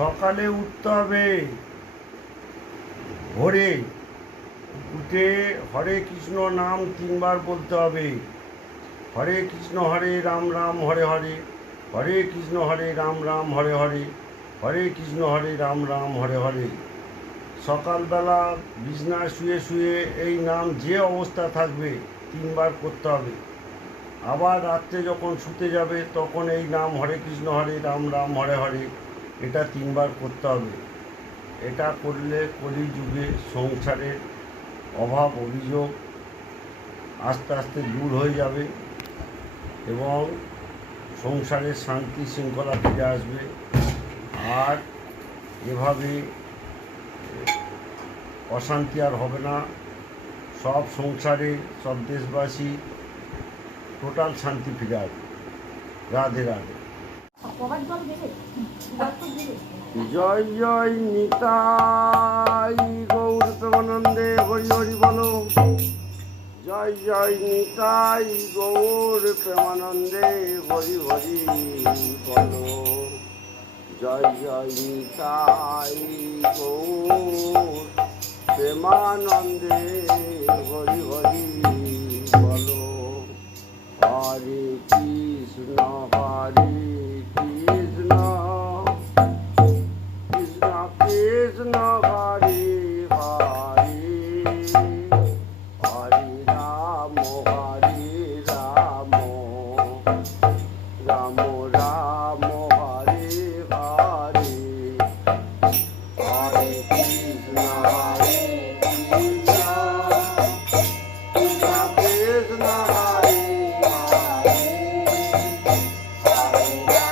সকালে উঠতে হবে, ভোরে উঠে হরে কৃষ্ণ নাম 3বার বলতে হবে। হরে কৃষ্ণ হরে রাম রাম হরে হরে, হরে কৃষ্ণ হরে রাম রাম হরে হরে, হরে কৃষ্ণ হরে রাম রাম হরে হরে। সকালবেলা বিছনায় শুয়ে শুয়ে এই নাম যে অবস্থা থাকবে 3বার করতে হবে। আবার রাত্রে যখন শুতে যাবে তখন এই নাম হরে কৃষ্ণ হরে রাম রাম হরে হরে এটা 3বার করতে হবে। এটা করলে কলিযুগে সংসারের অভাব অভিযোগ আস্তে আস্তে দূর হয়ে যাবে এবং সংসারের শান্তি শৃঙ্খলা ফিরে আসবে। আর এভাবে অশান্তি আর হবে না। সব সংসারে সব দেশবাসী টোটাল শান্তি ফিরে আসবে। রাধে রাধে। জয় জয় নিতাই গৌর প্রেমানন্দে হরি হরি বলো। জয় জয় নিতাই গৌর প্রেমানন্দে হরি হরি বলো। জয় জয় নিতাই গৌর প্রেমানন্দে হরি হরি বলো। হরে কৃষ্ণ হরে কৃষ্ণ কৃষ্ণ কৃষ্ণ হরে হরে, হরে রাম রাম রাম রাম হরে হরে। হরে কৃষ্ণ হরে কৃষ্ণ কৃষ্ণ কৃষ্ণ হরে হরে, হরে রাম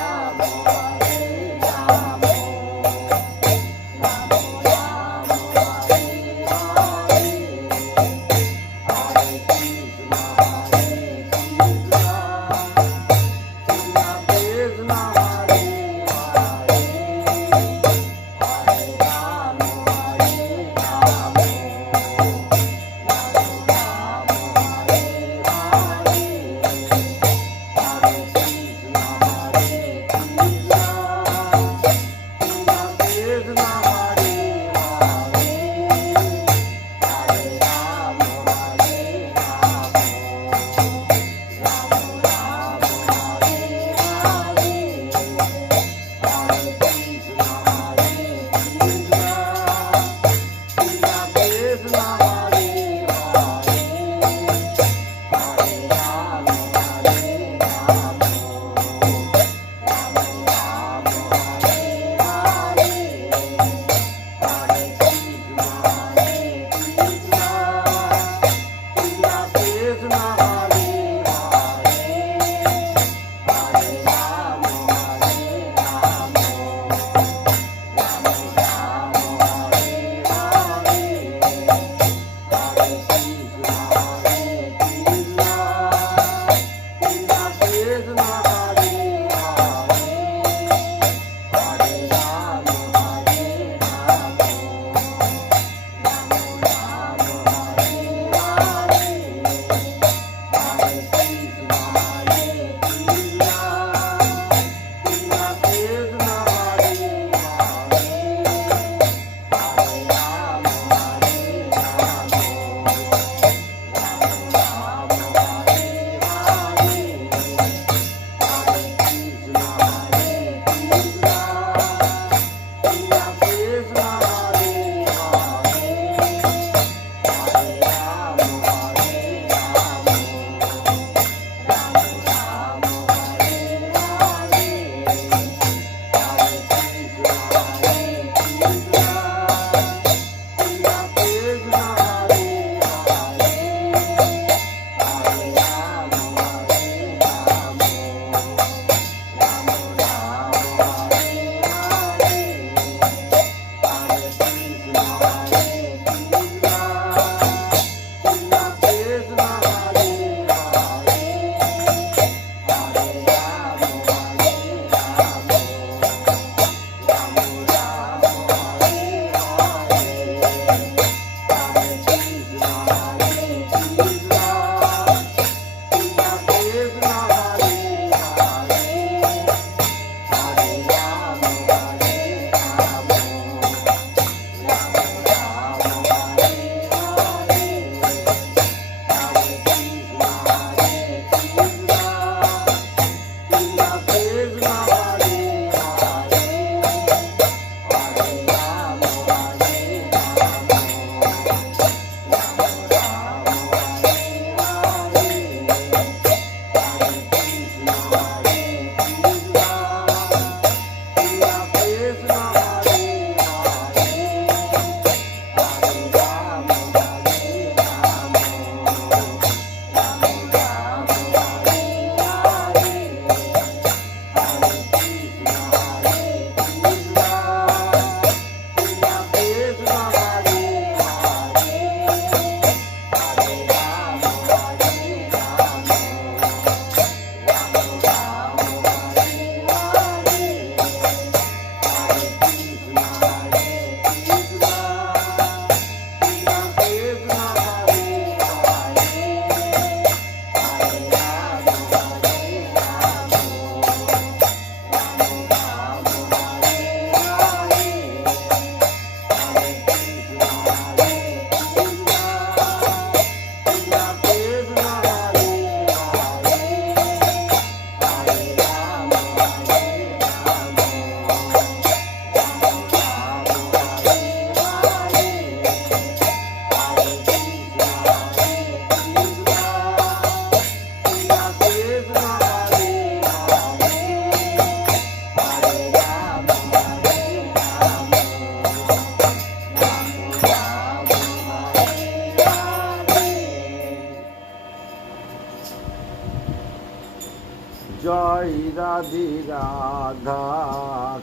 রাধে রাধা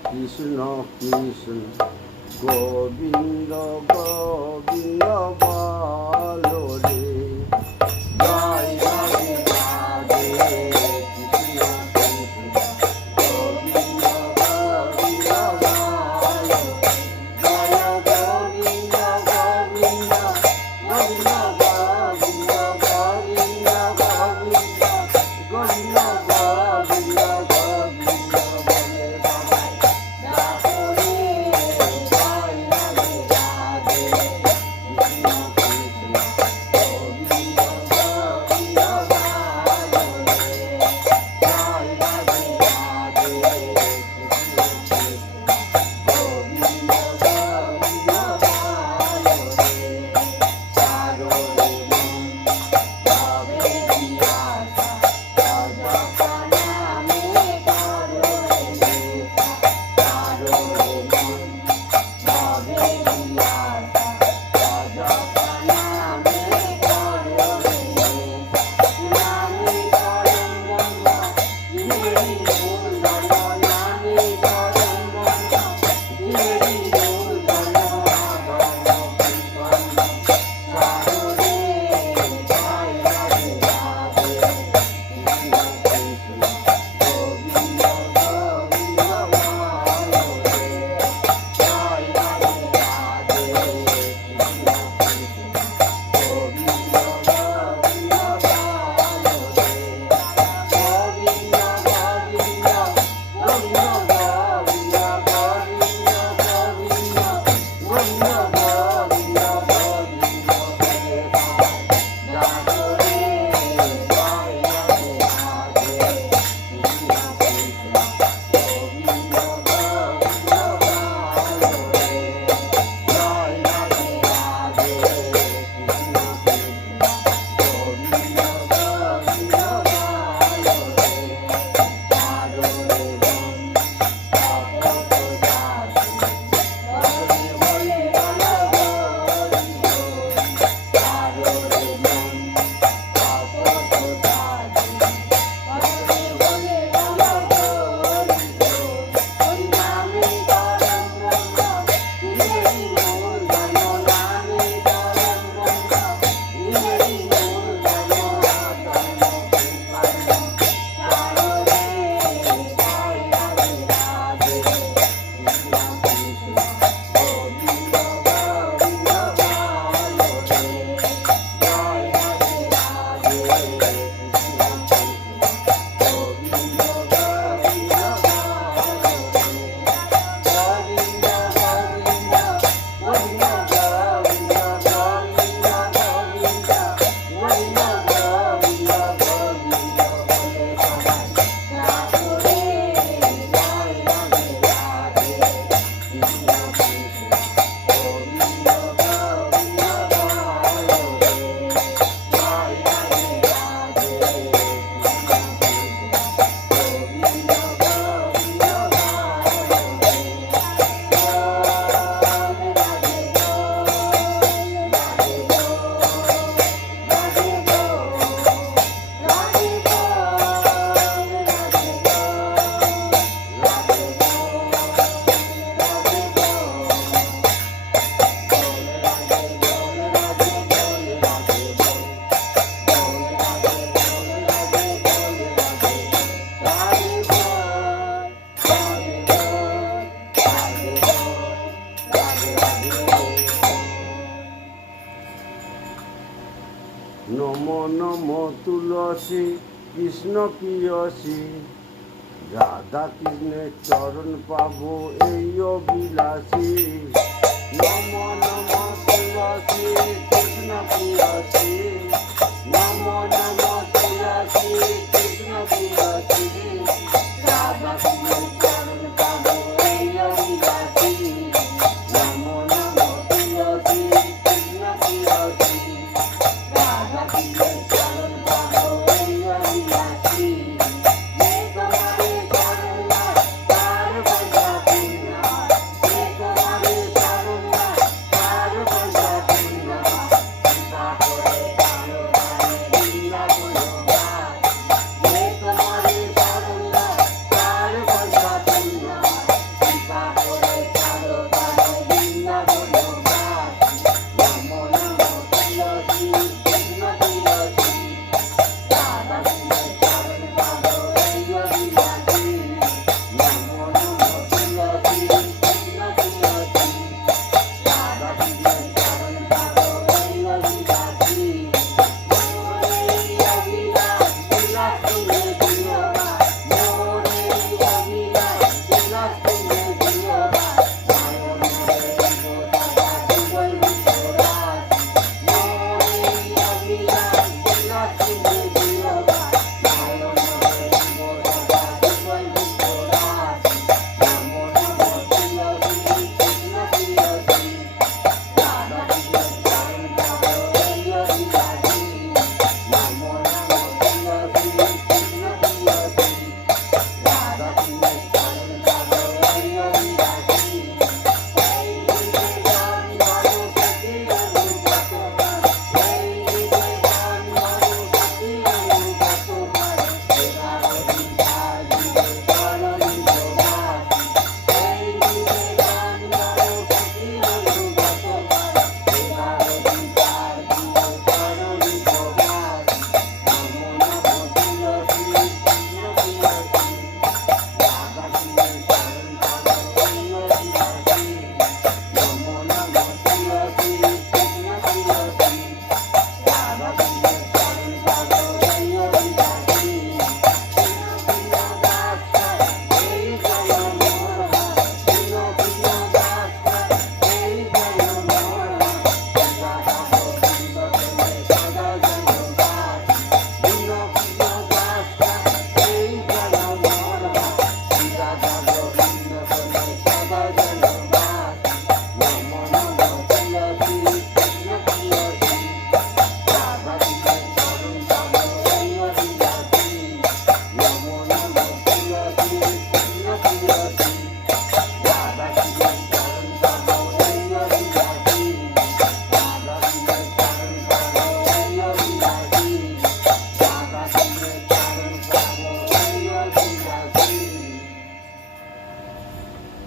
কৃষ্ণ কৃষ্ণ গোবিন্দ গোবিন্দ বলো রে জয় রাধে রাধে কৃষ্ণ কৃষ্ণ গোবিন্দ গোবিন্দ বলো জয় গোবিন্দ গোবিন্দ গোবিন্দ গোবিন্দ গোবিন্দ গোবিন্দ গোবিন্দ গোবিন্দ গোবিন্দ বলে সবাই ডাকো রে জয় রাধে রাধে কৃষ্ণ কৃষ্ণ গোবিন্দ গোবিন্দ বলো রে জয় রাধে রাধে কৃষ্ণ কৃষ্ণ গোবিন্দ গোবিন্দ বলো রে চারো রে মন তবে দিয়াসা অজপনামে করো রে নেশা চারো রে মন তবে দিয়াসা অজপনামে করো রে নেশা নামে করম ব্রহ্ম জীবেরই মূল ধর্ম নামে করম ব্রহ্ম জীবেরই মূল ধর্ম ধর্ম বিপন্ন চারো রে জয় রাধে রাধে কৃষ্ণ কৃষ্ণ গোবিন্দ গোবিন্দ বলো রে জয় রাধে রাধে কৃষ্ণ কৃষ্ণ গোবিন্দ গোবিন্দ বলো রে গোবিন্দ গোবিন্দ গোবিন্দ গোবিন্দ গোবিন্দ গোবিন্দ গোবিন্দ গোবিন্দ গোবিন্দ বলে সবাই ডাকো রে জয় রাধে রাধে কৃষ্ণ কৃষ্ণ গোবিন্দ গোবিন্দ বলো রে জয় রাধে রাধে কৃষ্ণ কৃষ্ণ গোবিন্দ গোবিন্দ বলো রে চারো রে মন তপত জাতি বলে বলে বলো হরি বল চারো রে মন তপত জাতি বলে বলে বলো হরি বল ওই নামে করম ব্রহ্ম জীবেরই মূল ধর্ম নামে করম ব্রহ্ম জীবেরই মূল ধর্ম ধর্ম বিপন্ন চারো রে জয় রাধে রাধে কৃষ্ণ কৃষ্ণ গোবিন্দ গোবিন্দ বলো রে জয় রাধে রাধে কৃষ্ণ কৃষ্ণ গোবিন্দ গোবিন্দ বলো রে গোবিন্দ গোবিন্দ গোবিন্দ গোবিন্দ গোবিন্দ গোবিন্দ গোবিন্দ গোবিন্দ গোবিন্দ বলে সবাই ডাকো রে জয় রাধে রাধে কৃষ্ণ কৃষ্ণ গোবিন্দ গোবিন্দ বলো রে জয় রাধে রাধে কৃষ্ণ কৃষ্ণ গোবিন্দ গোবিন্দ বলো রে নম নম তুলসী কৃষ্ণ প্রিয়সী রাধা কৃষ্ণের চরণ পাবো এই অবিলাসী নম নম তুলসী কৃষ্ণ প্রিয়সী নম নম তুলসী কৃষ্ণ প্রিয়সী রাধা কৃষ্ণের চরণ পাবো এই অবিলাসী নম নম তুলসী কৃষ্ণ প্রিয়সী রাধা কৃষ্ণের চরণ পাবো এই অবিলাসী তোমারে চরণ তার বজা পূর্ণা তোমারে চরণ তার বজা পূর্ণা কৃপা করে কারো লীলা গুণগান তোমারে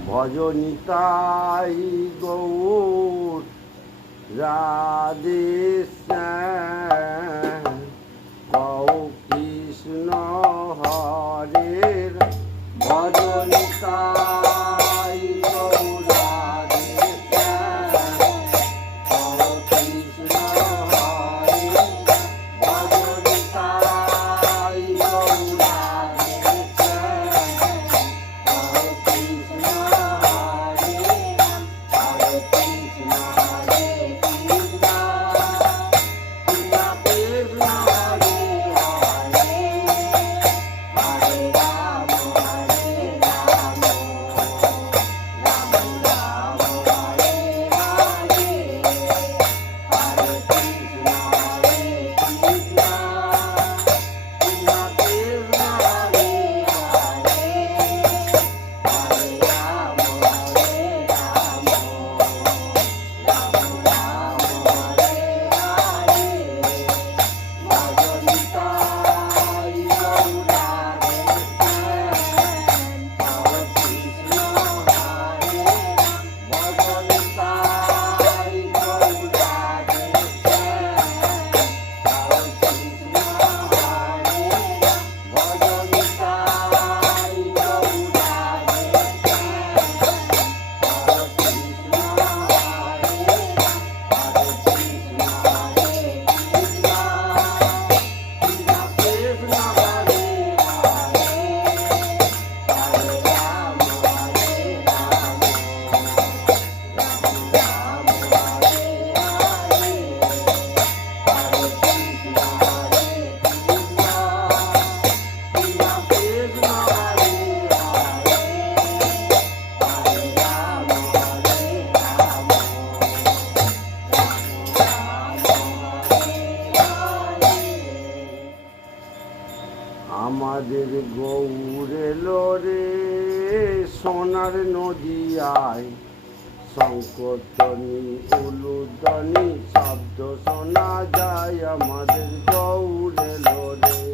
ভজনিতাই গৌর রাধে শ্যাম কৌ কৃষ্ণ হরে ভজনিতাই গৌর রাধে শ্যাম কৌ কৃষ্ণ হরে ভজনিতাই গৌর রাধে শ্যাম কৌ কৃষ্ণ হরে হরে কৃষ্ণ হরে কৃষ্ণ কৃষ্ণ কৃষ্ণ হরে হরে হরে রাম হরে রাম রাম রাম হরে হরে হরে কৃষ্ণ হরে কৃষ্ণ কৃষ্ণ কৃষ্ণ হরে হরে হরে রাম হরে রাম রাম রাম হরে হরে ভজনিতাই গৌর রাধে শ্যাম কৌ কৃষ্ণ হরে ভজনিতাই গৌর রাধে শ্যাম কৌ কৃষ্ণ হরে ভজনিতাই গৌর রাধে শ্যাম কৌ কৃষ্ণ হরে হরে কৃষ্ণ হরে কৃষ্ণ কৃষ্ণ কৃষ্ণ হরে হরে হরে রাম হরে রাম রাম রাম হরে হরে হরে কৃষ্ণ হরে কৃষ্ণ কৃষ্ণ কৃষ্ণ হরে হরে হরে রাম হরে রাম আমাদের গৌর এলো রে সোনার নদিয়ায় শঙ্করধ্বনি উলুধ্বনি শব্দ শোনা যায় আমাদের গৌর এলো রে